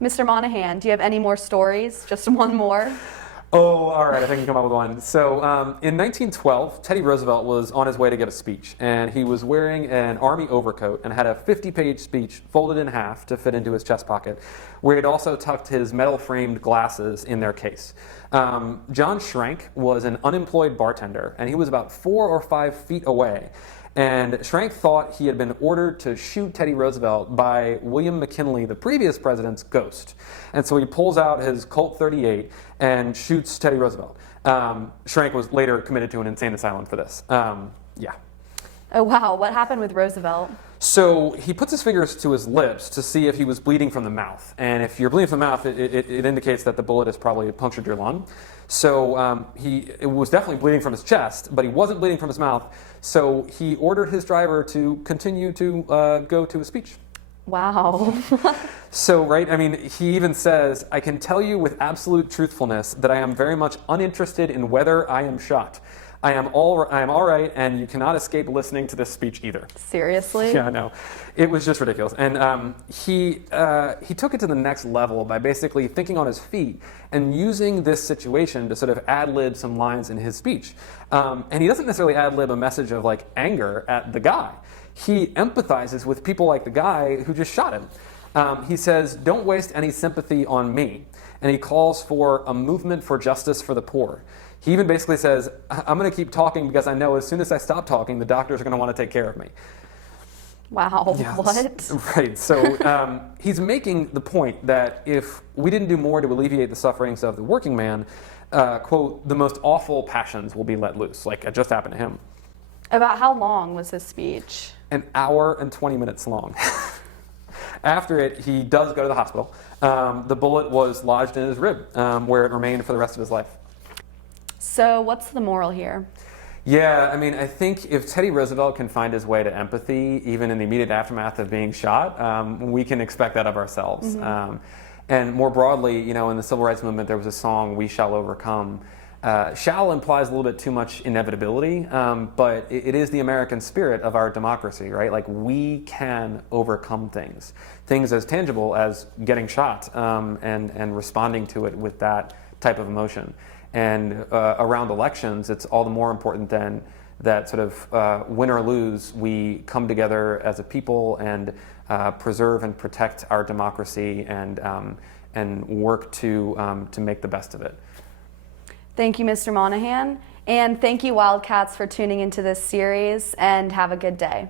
Mr. Monahan, do you have any more stories? Just one more? Oh, all right, I think I can come up with one. So in 1912, Teddy Roosevelt was on his way to give a speech, and he was wearing an army overcoat and had a 50-page speech folded in half to fit into his chest pocket, where he'd also tucked his metal-framed glasses in their case. John Schrank was an unemployed bartender, and he was about 4 or 5 feet away. And Schrank thought he had been ordered to shoot Teddy Roosevelt by William McKinley, the previous president's ghost. And so he pulls out his Colt 38 and shoots Teddy Roosevelt. Schrank was later committed to an insane asylum for this. Yeah. Oh, wow. What happened with Roosevelt? So he puts his fingers to his lips to see if he was bleeding from the mouth. And if you're bleeding from the mouth, it indicates that the bullet has probably punctured your lung. So it was definitely bleeding from his chest, but he wasn't bleeding from his mouth. So he ordered his driver to continue to go to his speech. Wow. So, right, I mean, he even says, "I can tell you with absolute truthfulness that I am very much uninterested in whether I am shot. I am all right, and you cannot escape listening to this speech either." Seriously? Yeah, no. It was just ridiculous. And he took it to the next level by basically thinking on his feet and using this situation to sort of ad-lib some lines in his speech. And he doesn't necessarily ad-lib a message of like anger at the guy. He empathizes with people like the guy who just shot him. He says, "Don't waste any sympathy on me." And he calls for a movement for justice for the poor. He even basically says, "I'm going to keep talking because I know as soon as I stop talking, the doctors are going to want to take care of me." Wow, Yeah, what? Right, so he's making the point that if we didn't do more to alleviate the sufferings of the working man, quote, "the most awful passions will be let loose," like it just happened to him. About how long was his speech? An hour and 20 minutes long. After it, he does go to the hospital. The bullet was lodged in his rib, where it remained for the rest of his life. So what's the moral here? Yeah, I mean, I think if Teddy Roosevelt can find his way to empathy, even in the immediate aftermath of being shot, we can expect that of ourselves. Mm-hmm. And more broadly, you know, in the civil rights movement, there was a song, "We Shall Overcome." Shall implies a little bit too much inevitability, but it is the American spirit of our democracy, right? Like, we can overcome things as tangible as getting shot, and responding to it with that type of emotion. And around elections, it's all the more important then that sort of win or lose, we come together as a people and preserve and protect our democracy and work to make the best of it. Thank you, Mr. Monahan. And thank you, Wildcats, for tuning into this series, and have a good day.